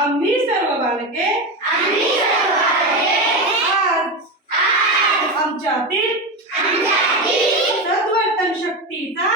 आम्ही सर्व बालके आज आमच्यातील सद्वर्तन शक्तीचा